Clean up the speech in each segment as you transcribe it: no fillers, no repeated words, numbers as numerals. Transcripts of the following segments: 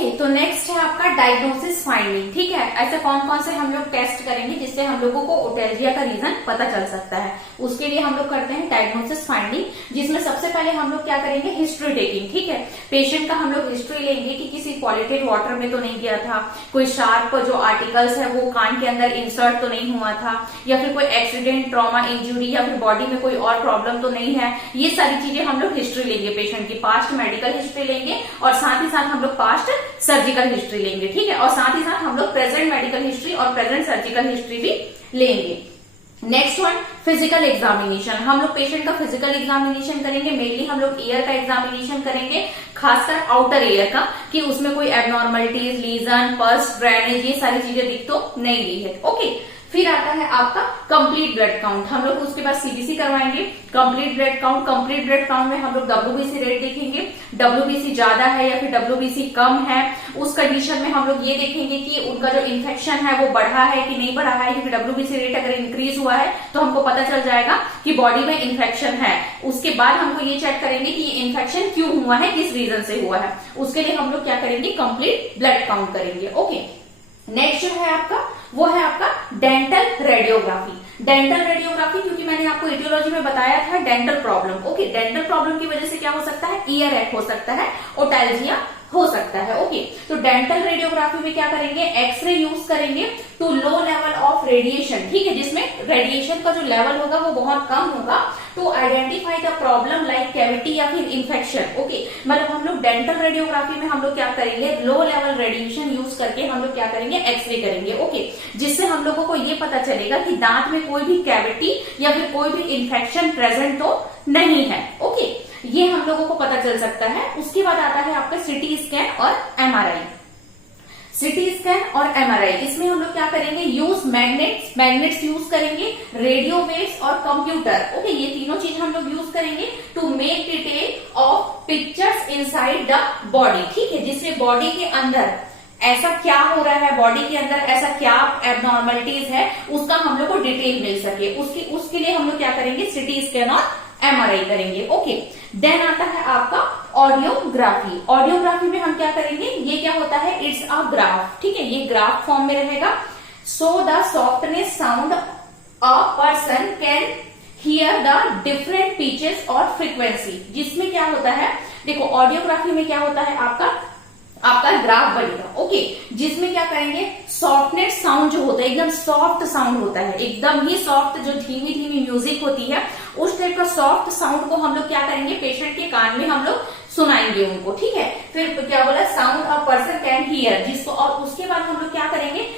Okay, तो next है आपका डायग्नोसिस फाइंडिंग। ठीक है, ऐसे कौन कौन से हम लोग टेस्ट करेंगे जिससे हम लोगों को ओटेल्जिया का रीजन पता चल सकता है। उसके लिए हम लोग करते हैं डायग्नोसिस फाइंडिंग, जिसमें सबसे पहले हम लोग क्या करेंगे, हिस्ट्री टेकिंग। ठीक है, पेशेंट का हम लोग हिस्ट्री लेंगे कि किसी पॉल्यूटेड वाटर में तो नहीं गया था, कोई शार्प जो आर्टिकल्स है वो कान के अंदर इंसर्ट तो नहीं हुआ था, या फिर कोई एक्सीडेंट, ट्रॉमा, इंजुरी, या फिर बॉडी में कोई और प्रॉब्लम तो नहीं है। ये सारी चीजें हम लोग हिस्ट्री लेंगे, पेशेंट की पास्ट मेडिकल हिस्ट्री लेंगे और साथ ही साथ हम लोग पास्ट सर्जिकल हिस्ट्री लेंगे। ठीक है, और साथ ही साथ हम लोग प्रेजेंट मेडिकल हिस्ट्री और प्रेजेंट सर्जिकल हिस्ट्री भी लेंगे। Next one, physical examination. हम लोग पेशेंट का फिजिकल एग्जामिनेशन करेंगे। मेनली हम लोग ईयर का एग्जामिनेशन करेंगे, खासकर आउटर ईयर का, कि उसमें कोई एबनॉर्मलिटीज, लीजन, पल्स, ड्रेनेज, ये सारी चीजें दिख तो नहीं रही है। ओके, फिर आता है आपका कंप्लीट ब्लड काउंट। हम लोग उसके बाद सीबीसी करवाएंगे। कंप्लीट ब्लड काउंट में हम लोग डब्ल्यूबीसी रेट देखेंगे। डब्ल्यूबीसी ज्यादा है या फिर डब्ल्यूबीसी कम है, उस कंडीशन में हम लोग ये देखेंगे कि उनका जो इन्फेक्शन है वो बढ़ा है कि नहीं बढ़ा है, क्योंकि डब्ल्यूबीसी रेट अगर इंक्रीज हुआ है तो हमको पता चल जाएगा कि बॉडी में इन्फेक्शन है। उसके बाद हमको ये चेक करेंगे कि ये इन्फेक्शन क्यों हुआ है, किस रीजन से हुआ है। उसके लिए हम लोग क्या करेंगे, कंप्लीट ब्लड काउंट करेंगे। ओके, नेक्स्ट जो है आपका वो है आपका डेंटल रेडियोग्राफी। डेंटल रेडियोग्राफी, क्योंकि मैंने आपको एटियोलॉजी में बताया था dental problem. Okay, dental problem की वजह से क्या हो सकता है, ईयर एक्ट हो सकता है, ओटैल्जिया हो सकता है। ओके, तो डेंटल रेडियोग्राफी में क्या करेंगे, एक्सरे यूज करेंगे to low level of radiation. ठीक है, जिसमें रेडिएशन का जो लेवल होगा वो बहुत कम होगा, to identify the problem like cavity या फिर इन्फेक्शन। ओके, मतलब हम लोग डेंटल रेडियोग्राफी में हम लोग क्या करेंगे, लो लेवल रेडिएशन यूज करके हम लोग क्या करेंगे, एक्सरे करेंगे। ओके, जिससे हम लोगों को ये पता चलेगा कि दांत में कोई भी कैविटी या फिर कोई भी इन्फेक्शन प्रेजेंट तो नहीं है। ओके, ये हम लोगों को पता चल सकता है। उसके बाद आता है आपका सीटी स्कैन और एमआरआई। सीटी स्कैन और एमआरआई, इसमें हम लोग क्या करेंगे, यूज मैग्नेट्स यूज करेंगे, रेडियो वेव्स और कंप्यूटर। ओके, ये तीनों चीज हम लोग यूज करेंगे to make detail of pictures inside the body. ठीक है, जिससे बॉडी के अंदर ऐसा क्या हो रहा है, बॉडी के अंदर ऐसा क्या एबनॉर्मलिटीज है, उसका हम लोग को डिटेल मिल सके। उसके लिए हम लोग क्या करेंगे, सीटी स्कैन और एमआरआई करेंगे। ओके, देन आता है आपका ऑडियोग्राफी। ऑडियोग्राफी में हम क्या करेंगे, ये क्या होता है, इट्स अ ग्राफ। ठीक है, ये ग्राफ फॉर्म में रहेगा। So the softness sound a person can hear the different pitches और फ्रीक्वेंसी। जिसमें क्या होता है, देखो ऑडियोग्राफी में क्या होता है, आपका ग्राफ बनेगा। ओके, जिसमें क्या करेंगे, सॉफ्टनेस साउंड जो होता है, एकदम सॉफ्ट साउंड होता है, एकदम ही सॉफ्ट, जो धीमी धीमी म्यूजिक होती है, उस टाइप का सॉफ्ट साउंड को हम लोग क्या करेंगे, पेशेंट के कान में हम लोग सुनाएंगे उनको। ठीक है, फिर क्या बोला, sound a person can hear, जिसको, और उसके बाद हम लोग क्या करेंगे,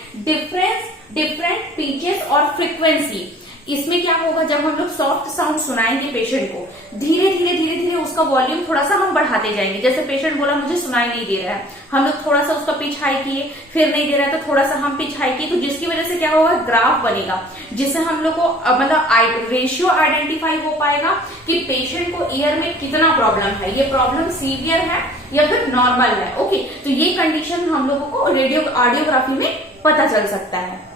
डिफरेंट पिचेस और फ्रीक्वेंसी। इसमें क्या होगा, जब हम लोग सॉफ्ट साउंड सुनाएंगे पेशेंट को, धीरे धीरे उसका वॉल्यूम थोड़ा सा हम बढ़ाते जाएंगे। जैसे पेशेंट बोला मुझे सुनाई नहीं दे रहा है, हम लोग थोड़ा सा उसका पिच हाई किए, फिर नहीं दे रहा है तो थोड़ा सा हम पिच हाई किए, तो जिसकी वजह से क्या होगा, ग्राफ बनेगा, जिससे हम लोग को मतलब रेशियो आइडेंटिफाई हो पाएगा कि पेशेंट को ईयर में कितना प्रॉब्लम है, ये प्रॉब्लम सीवियर है या फिर नॉर्मल है। ओके, तो ये कंडीशन हम लोगों को ऑडियोग्राफी में पता चल सकता है।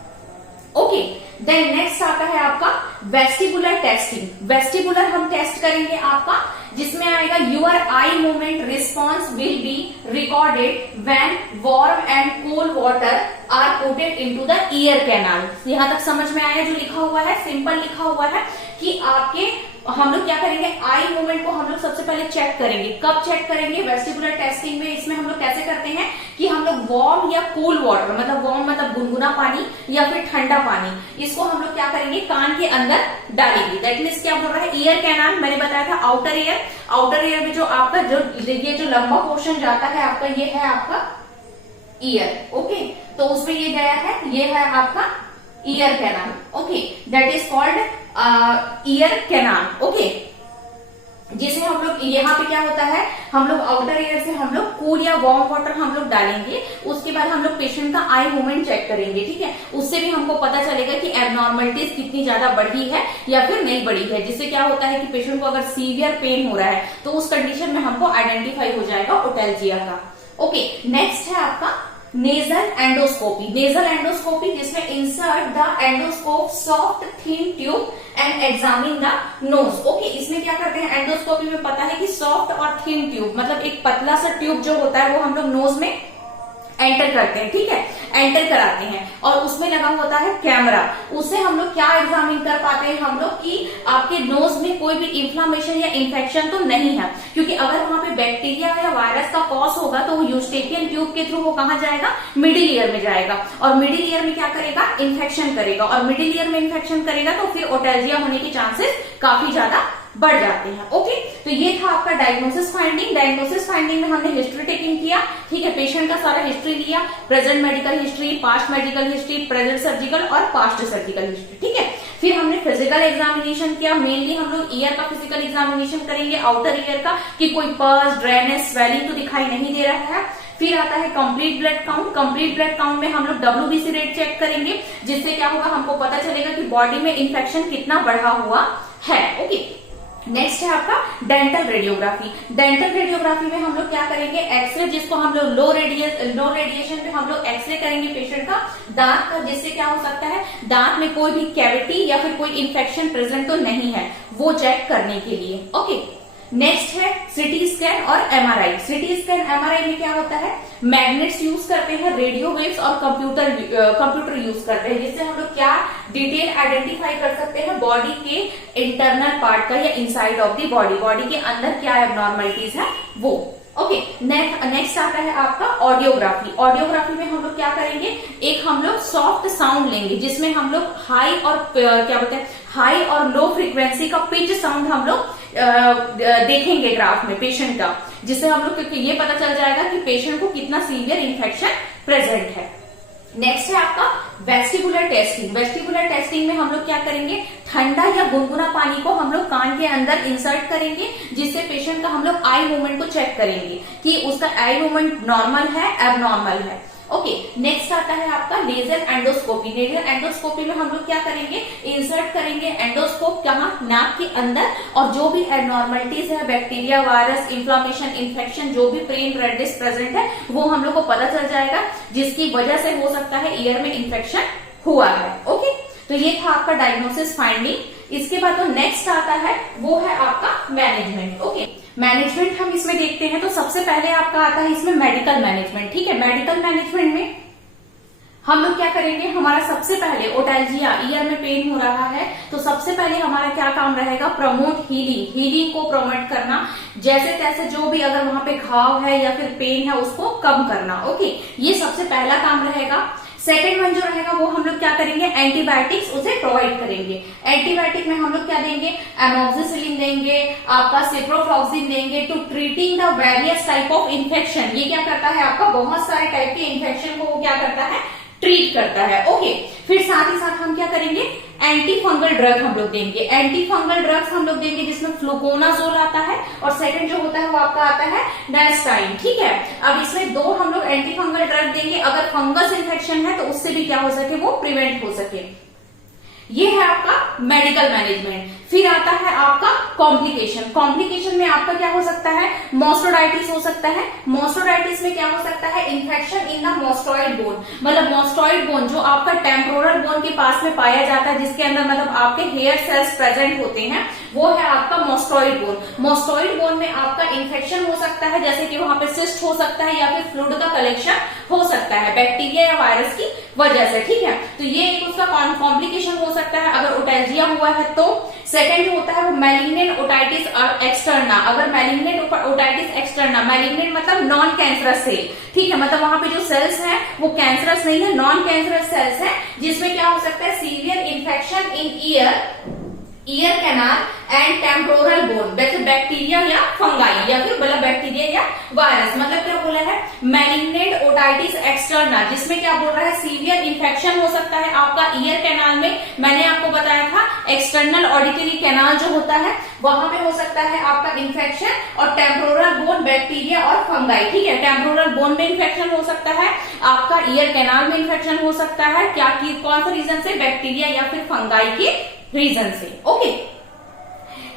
ओके, देन नेक्स्ट आता है आपका वेस्टिबुलर टेस्टिंग। वेस्टिबुलर हम टेस्ट करेंगे आपका, जिसमें आएगा your eye movement response will be recorded when warm and cold water are putted into the ear canal. यहां तक समझ में आया, जो लिखा हुआ है सिंपल लिखा हुआ है कि आपके, हम लोग क्या करेंगे, आई मूवमेंट को हम लोग सबसे पहले चेक करेंगे। कब चेक करेंगे, वेस्टिबुलर टेस्टिंग में। इसमें हम लोग कैसे करते हैं कि हम लोग वार्म या कूल वाटर, मतलब वार्म मतलब गुनगुना पानी या फिर ठंडा पानी, इसको हम लोग क्या करेंगे, कान के अंदर डालेंगे। दैट मीन्स क्या बोल रहा है, ईयर कैनाल, मैंने बताया था आउटर ईयर में जो आपका ये जो लंबा पोर्शन जाता है आपका, ये है आपका ईयर। ओके, तो उसमें ये गया है, ये है आपका ear canal. Okay, that is called ear canal. Okay, जिसमें हम लोग यहाँ पे क्या होता है, हम लोग आउटर ईयर से हम लोग कूल या वार्म वाटर हम लोग डालेंगे। उसके बाद हम लोग पेशेंट का आई मूवमेंट चेक करेंगे। ठीक है, उससे भी हमको पता चलेगा कि एबनॉर्मलिटीज कितनी ज्यादा बढ़ी है या फिर नहीं बढ़ी है। जिससे क्या होता है कि पेशेंट को अगर सीवियर पेन हो रहा है तो उस कंडीशन में हमको आइडेंटिफाई हो जाएगा ओटेल्जिया का। ओके, नेक्स्ट है आपका नेजल एंडोस्कोपी। नेजल एंडोस्कोपी, जिसमें insert the endoscope soft thin tube and examine the nose. Okay, इसमें क्या करते हैं, एंडोस्कोपी में पता है कि सॉफ्ट और थिन ट्यूब, मतलब एक पतला सा ट्यूब जो होता है वो हम लोग नोज में एंटर करते हैं, ठीक है, एंटर कराते हैं और उसमें लगा होता है कैमरा। उससे हम लोग क्या एग्जामिन कर पाते हैं हम लोग कि आपके नोज में कोई भी इन्फ्लामेशन या इन्फेक्शन तो नहीं है, क्योंकि अगर वहां पे बैक्टीरिया या वायरस का कॉज होगा तो वो यूस्टेकियन ट्यूब के थ्रू वो कहां जाएगा, मिडिल ईयर में जाएगा और मिडिल ईयर में क्या करेगा, इन्फेक्शन करेगा और मिडिल ईयर में इन्फेक्शन करेगा तो फिर ओटेल्जिया होने के चांसेस काफी ज्यादा बढ़ जाते हैं। ओके, तो ये था आपका डायग्नोसिस फाइंडिंग। डायग्नोसिस फाइंडिंग में हमने हिस्ट्री टेकिंग किया, ठीक है, पेशेंट का सारा हिस्ट्री लिया, present medical history, past medical history, present surgical और पास्ट सर्जिकल हिस्ट्री, ठीक है। फिर हमने फिजिकल एग्जामिनेशन किया, मेनली हम लोग ईयर का फिजिकल एग्जामिनेशन करेंगे, आउटर ईयर का, कि कोई पस, ड्रेनेज, स्वेलिंग तो दिखाई नहीं दे रहा है। फिर आता है complete blood count. Complete blood count में हम लोग WBC रेट चेक करेंगे, जिससे क्या होगा, हमको पता चलेगा कि बॉडी में इन्फेक्शन कितना बढ़ा हुआ है। ओके, नेक्स्ट है आपका डेंटल रेडियोग्राफी। डेंटल रेडियोग्राफी में हम लोग क्या करेंगे, एक्सरे, जिसको हम लोग लो रेडिएशन पे हम लोग एक्सरे करेंगे पेशेंट का दांत का, जिससे क्या हो सकता है, दांत में कोई भी कैविटी या फिर कोई इन्फेक्शन प्रेजेंट तो नहीं है, वो चेक करने के लिए। ओके, नेक्स्ट है सिटी स्कैन और MRI। सिटी स्कैन MRI में क्या होता है, मैग्नेट्स यूज करते हैं, रेडियो वेव्स और कंप्यूटर यूज करते हैं, जिससे हम लोग क्या डिटेल आइडेंटिफाई कर सकते हैं बॉडी के इंटरनल पार्ट का या inside of the body, body के अंदर क्या एब्नॉर्मलिटीज है वो। ओके, नेक्स्ट आता है आपका ऑडियोग्राफी। ऑडियोग्राफी में हम लोग क्या करेंगे, एक हम लोग सॉफ्ट साउंड लेंगे, जिसमें हम लोग हाई और क्या बोलते हैं, हाई और लो फ्रीक्वेंसी का पिच साउंड हम लोग देखेंगे ग्राफ में पेशेंट का, जिससे हम लोग ये पता चल जाएगा कि पेशेंट को कितना सीवियर इन्फेक्शन प्रेजेंट है। नेक्स्ट है आपका वेस्टिबुलर टेस्टिंग। वेस्टिबुलर टेस्टिंग में हम लोग क्या करेंगे, ठंडा या गुनगुना पानी को हम लोग कान के अंदर इंसर्ट करेंगे, जिससे पेशेंट का हम लोग आई मूवमेंट को चेक करेंगे कि उसका आई मूवमेंट नॉर्मल है, एबनॉर्मल है। ओके, नेक्स्ट आता है आपका नेजल एंडोस्कोपी। नेजल एंडोस्कोपी में हम लोग क्या करेंगे, इंसर्ट करेंगे एंडोस्कोप कहाँ, नाक के अंदर, और जो भी एबनॉर्मलिटीज है, बैक्टीरिया, वायरस, इन्फ्लामेशन, इन्फेक्शन, जो भी पेन रेडिश प्रेजेंट है, वो हम लोग को पता चल जाएगा, जिसकी वजह से हो सकता है ईयर में इन्फेक्शन हुआ है। ओके, तो ये था आपका डायग्नोसिस फाइंडिंग। इसके बाद जो नेक्स्ट आता है वो है आपका मैनेजमेंट। ओके, मैनेजमेंट हम इसमें देखते हैं तो सबसे पहले आपका आता है इसमें मेडिकल मैनेजमेंट, ठीक है। मेडिकल मैनेजमेंट में हम लोग क्या करेंगे, हमारा सबसे पहले ओटेल्जिया, ईयर में पेन हो रहा है तो सबसे पहले हमारा क्या काम रहेगा, प्रमोट हीलिंग, हीलिंग को प्रमोट करना, जैसे तैसे जो भी अगर वहां पे घाव है या फिर पेन है उसको कम करना। ओके, ये सबसे पहला काम रहेगा। सेकेंड वन जो रहेगा वो हम लोग क्या करेंगे, एंटीबायोटिक्स उसे प्रोवाइड करेंगे। एंटीबायोटिक में हम लोग क्या देंगे, एमोक्सिसिलिन देंगे, आपका सिप्रोफ्लॉक्सिन देंगे to treating the various type of infection. ये क्या करता है, आपका बहुत सारे टाइप के इन्फेक्शन को वो क्या करता है, ट्रीट करता है। ओके, फिर साथ ही साथ हम क्या करेंगे, एंटी फंगल ड्रग हम लोग देंगे। एंटी फंगल ड्रग्स हम लोग देंगे जिसमें फ्लूकोनाजोल आता है और सेकंड जो होता है वो आपका आता है नेस्टाइन, ठीक है। अब इसमें दो हम लोग एंटी फंगल ड्रग देंगे, अगर फंगस इन्फेक्शन है तो उससे भी क्या हो सके, वो प्रिवेंट हो सके। ये है आपका मेडिकल मैनेजमेंट। फिर आता है आपका कॉम्प्लिकेशन। कॉम्प्लिकेशन में आपका क्या हो सकता है, मॉस्टोडाइटिस हो सकता है। मॉस्टोडाइटिस में क्या हो सकता है, इन्फेक्शन इन द मॉस्टॉइड बोन, मतलब मॉस्टॉइड बोन जो आपका टेम्पोरल बोन के पास में पाया जाता है, जिसके अंदर मतलब आपके हेयर सेल्स प्रेजेंट होते हैं, वो है आपका मॉस्टॉइड बोन। मॉस्टॉइड बोन में आपका इन्फेक्शन हो सकता है, जैसे कि वहां पे सिस्ट हो सकता है या फिर फ्लूइड का कलेक्शन हो सकता है बैक्टीरिया या वायरस की वजह से, ठीक है। तो ये एक उसका कॉम्प्लिकेशन हो सकता है अगर ओटेल्जिया हुआ है तो। सेकंड जो होता है वो मैलिग्नेंट ओटाइटिस एक्सटर्ना। अगर मैलिग्नेंट ओटाइटिस एक्सटर्ना, मैलिग्नेंट मतलब नॉन कैंसरस सेल, ठीक है, मतलब वहां पे जो सेल्स हैं वो कैंसरस नहीं है, नॉन कैंसरस सेल्स है, जिसमें क्या हो सकता है, severe infection in ear canal and temporal bone, जैसे बैक्टीरिया या फंगाई या फिर मतलब बैक्टीरिया या वायरस। मतलब क्या बोला है, मैलिग्नेंट ओटाइटिस एक्सटर्ना, जिसमें क्या बोल रहा है, सीवियर इन्फेक्शन हो सकता है आपका ईयर कैनाल में। मैंने आपको बताया था एक्सटर्नल ऑडिटरी कैनाल जो होता है वहां पे हो सकता है आपका इन्फेक्शन, और टेम्पोरल बोन बैक्टीरिया और फंगाई, ठीक है। टेम्पोरल बोन में इन्फेक्शन हो सकता है, आपका ईयर कैनाल में इन्फेक्शन हो सकता है, क्या कौन सा रीजन से, बैक्टीरिया या फिर फंगाई के रीजन से। ओके,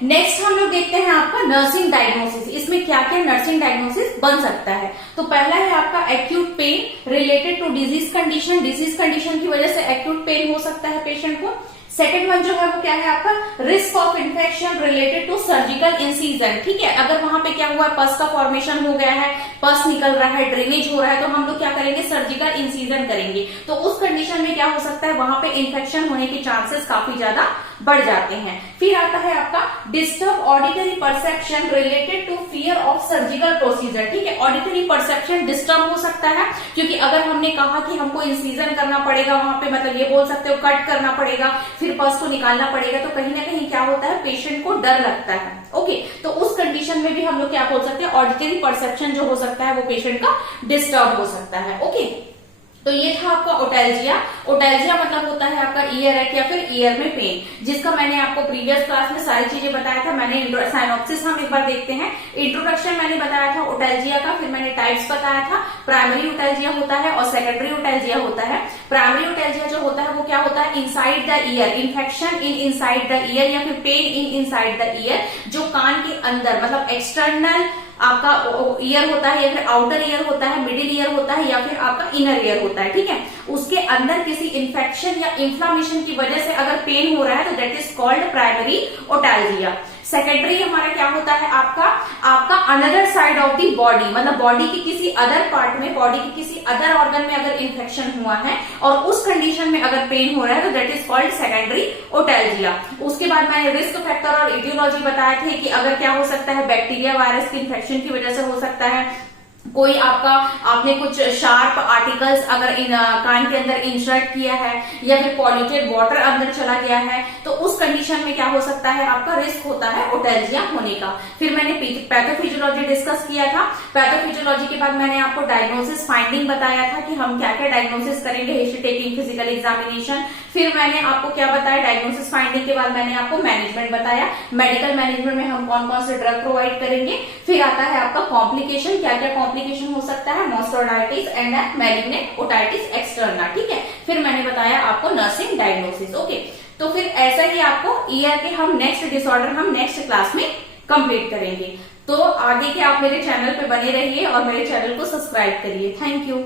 नेक्स्ट हम लोग देखते हैं आपका नर्सिंग डायग्नोसिस। इसमें क्या क्या नर्सिंग डायग्नोसिस बन सकता है। तो पहला है आपका acute pain related to disease condition. Disease condition की वजह से एक्यूट पेन हो सकता है पेशेंट को। सेकेंड वन जो है वो क्या है आपका, risk of infection related to surgical incision. ठीक है, अगर वहां पे क्या हुआ है, पस का फॉर्मेशन हो गया है, पस निकल रहा है, ड्रेनेज हो रहा है, तो हम लोग क्या करेंगे, सर्जिकल इंसीजन करेंगे। तो उस कंडीशन में क्या हो सकता है, वहां पे इन्फेक्शन होने के चांसेस काफी ज्यादा बढ़ जाते हैं। फिर आता है आपका disturb auditory perception related to fear of surgical procedure. ठीक है, ऑडिटरी परसेप्शन डिस्टर्ब हो सकता है, क्योंकि अगर हमने कहा कि हमको इंसीजन करना पड़ेगा, वहां पे मतलब ये बोल सकते हो कट करना पड़ेगा, फिर पस को निकालना पड़ेगा, तो कहीं ना कहीं क्या होता है, पेशेंट को डर लगता है। ओके, तो उस कंडीशन में भी हम लोग क्या बोल सकते हैं, ऑडिटरी परसेप्शन जो हो सकता है वो पेशेंट का डिस्टर्ब हो सकता है। ओके, तो ये था आपका ओटैल्जिया। ओटैल्जिया मतलब होता है आपका ईयर एक्ट या फिर ईयर में पेन, जिसका मैंने आपको प्रीवियस क्लास में सारी चीजें बताया था। मैंने साइनॉप्सिस हम एक बार देखते हैं। इंट्रोडक्शन मैंने बताया था ओटैल्जिया का, फिर मैंने टाइप्स बताया था। प्राइमरी ओटैल्जिया होता है और सेकेंडरी ओटैल्जिया होता है। प्राइमरी ओटैल्जिया जो होता है वो क्या होता है, inside the year, infection in inside the year या फिर pain in inside the year, जो कान के अंदर मतलब एक्सटर्नल आपका ईयर होता है या फिर आउटर ईयर होता है, मिडिल ईयर होता है या फिर आपका इनर ईयर होता है। ठीक है, उसके अंदर किसी इन्फेक्शन या इन्फ्लामेशन की वजह से अगर पेन हो रहा है तो that is called primary otalgia. Secondary हमारा क्या होता है, आपका another side of the body, मतलब बॉडी के किसी अदर पार्ट में, बॉडी के किसी अदर ऑर्गन में अगर इन्फेक्शन हुआ है और उस कंडीशन में अगर पेन हो रहा है तो दैट इज कॉल्ड सेकेंडरी ओटैल्जिया। उसके बाद मैंने रिस्क फैक्टर और इटियोलॉजी बताए थे कि अगर क्या हो सकता है, बैक्टीरिया वायरस की इन्फेक्शन की वजह से हो सकता है, कोई आपने कुछ शार्प आर्टिकल्स अगर कान के अंदर इंसर्ट किया है या फिर पॉल्यूटेड वाटर अंदर चला गया है, तो उस कंडीशन में क्या हो सकता है, आपका रिस्क होता है ओटैल्जिया होने का। फिर मैंने पैथोफिजियोलॉजी डिस्कस किया था। पैथोफिजियोलॉजी के बाद मैंने आपको डायग्नोसिस फाइंडिंग बताया था कि हम क्या क्या डायग्नोसिस करेंगे हिस्ट्री टेकिंग फिजिकल एग्जामिनेशन। फिर मैंने आपको क्या बताया, डायग्नोसिस फाइंडिंग के बाद मैंने आपको मैनेजमेंट बताया, मेडिकल मैनेजमेंट में हम कौन कौन से ड्रग प्रोवाइड करेंगे। फिर आता है आपका कॉम्प्लिकेशन, क्या क्या कॉम्प्लिकेशन हो सकता है, मोस्टोडाइटिस एंड मैलिग्नेंट ओटाइटिस एक्सटर्ना। ठीक है, फिर मैंने बताया आपको नर्सिंग डायग्नोसिस। ओके, तो फिर ऐसा ही आपको ईयर के हम नेक्स्ट डिसऑर्डर हम नेक्स्ट क्लास में कंप्लीट करेंगे। तो आगे के आप मेरे चैनल पे बने रहिए और मेरे चैनल को सब्सक्राइब करिए। Thank you.